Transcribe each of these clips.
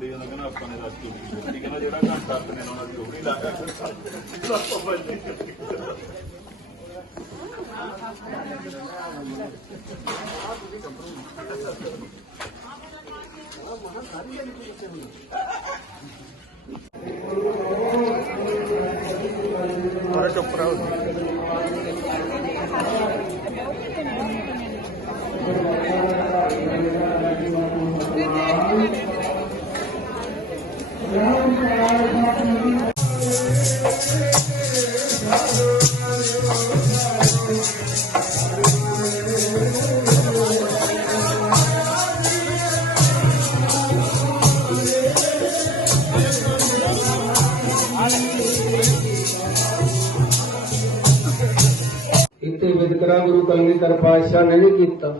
ਦੇ ਜਾਂਦਾ ਕਹਿੰਦਾ ਆਪਾਂ ਨੇ ਦੱਸ ਕੇ ਦਿੱਤੀ ਕਹਿੰਦਾ ਜਿਹੜਾ ਘੰਟਾ ਆਪਣੇ ਨਾਲ ਅਸੀਂ ਉਹ ਨਹੀਂ ਲਾਗਾ ਮਾਰਾ ਚੁੱਪ ਰਹੋ। ਇੱਥੇ ਵਿਦਕਰਾ ਗੁਰੂ ਕਲਗੀਧਰ ਪਾਤਸ਼ਾਹ ਨੇ ਨਹੀਂ ਕੀਤਾ।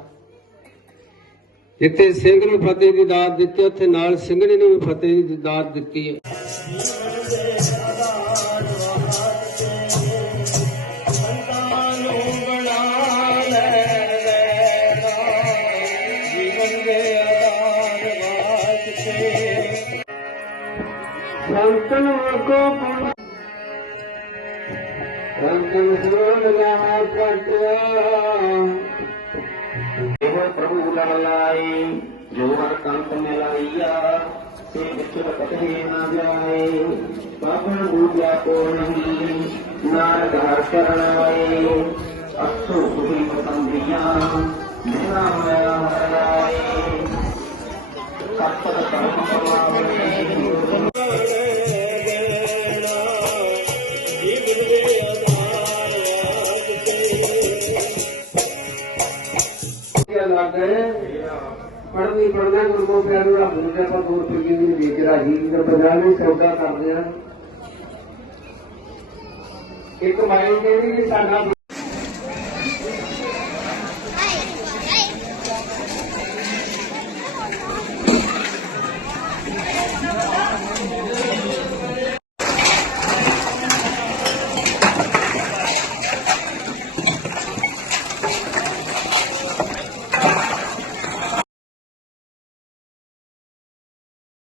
ਜਿੱਥੇ ਸਿੰਘ ਨੂੰ ਫਤਿਹ ਦੀ ਦਾਤ ਦਿੱਤੀ, ਉੱਥੇ ਨਾਲ ਸਿੰਘਣੀ ਨੂੰ ਵੀ ਫਤਿਹ ਦੀ ਦਾਤ ਦਿੱਤੀ ਹੈ। ਸੰਤਨ ਕੋ ਰੰਗਨ ਸੁਰਲਾ ਪਟਿਆ ਇਹ ਪ੍ਰਭੂ ਲਾਈ ਜੋ ਹਰ ਕੰਤ ਮਿਲਾਈਆ ਸੇ ਵਿਚਰ ਕਤੇ ਨਾ ਜਾਏ ਬਾਬਨ ਬੂਝਾ ਕੋ ਨਹੀਂ ਨਾਨਕ ਹਰ ਕਰਨ ਆਏ ਅਸੂ ਕੁਹੀ ਪਸੰਦੀਆ ਮੇਰਾ ਮੇਰਾ ਹਰ ਲੱਗ ਗਏ। ਪੜਨੀ ਪੜਨਾ ਗੁਰਮੋ ਪਿਆਰ ਨੂੰ ਰੱਬ ਨੂੰ ਆਪਾਂ ਦੂਰ ਤੋਂ ਕੀ ਨਹੀਂ ਕਰਦੇ ਆ। ਇੱਕ ਮਾਇੰਡ ਇਹ ਵੀ ਸਾਡਾ